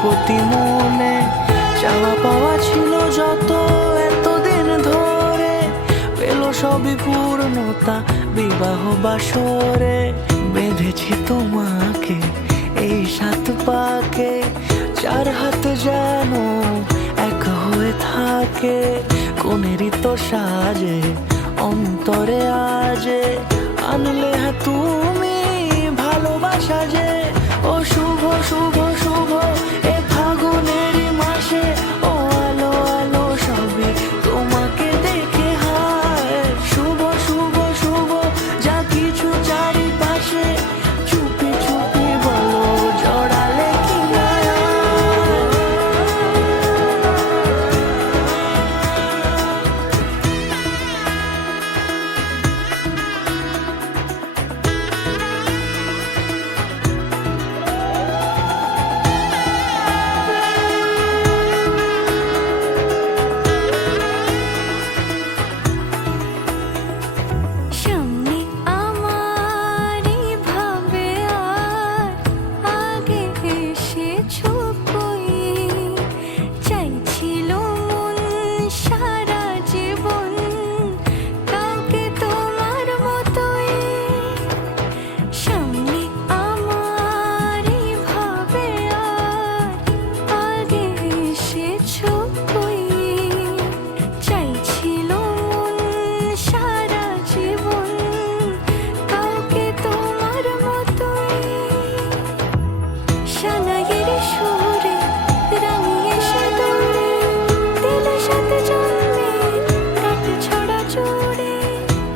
প্রতি মনে চাওয়া পাওয়া ছিল যত এতদিন ধরে, পেল সবই পূর্ণতা বিবাহ বাসরে। বেঁধেছি তোমাকে এই 7 পাকে, 4 হাত যেন এক হয়ে থাকে। কোনেরই তো সাজে অন্তরে আজে আনলে হ্যাঁ তুমি ভালোবাসা যে। ও শুভ শুভ শুভ এ ফাগুনেরই মাসে, ও আলো আলো সবে তোমাকে দেখে হায়। শুভ শুভ শুভ যা কিছু চারিপাশে, চুপি চুপি বলো জড়ালে কি না।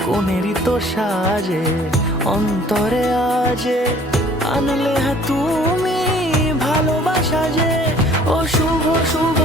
কোনেরই তো সাজে অন্তরে আজে আনলে হ্যাঁ তুমি ভালোবাসা যে। ও শুভ শুভ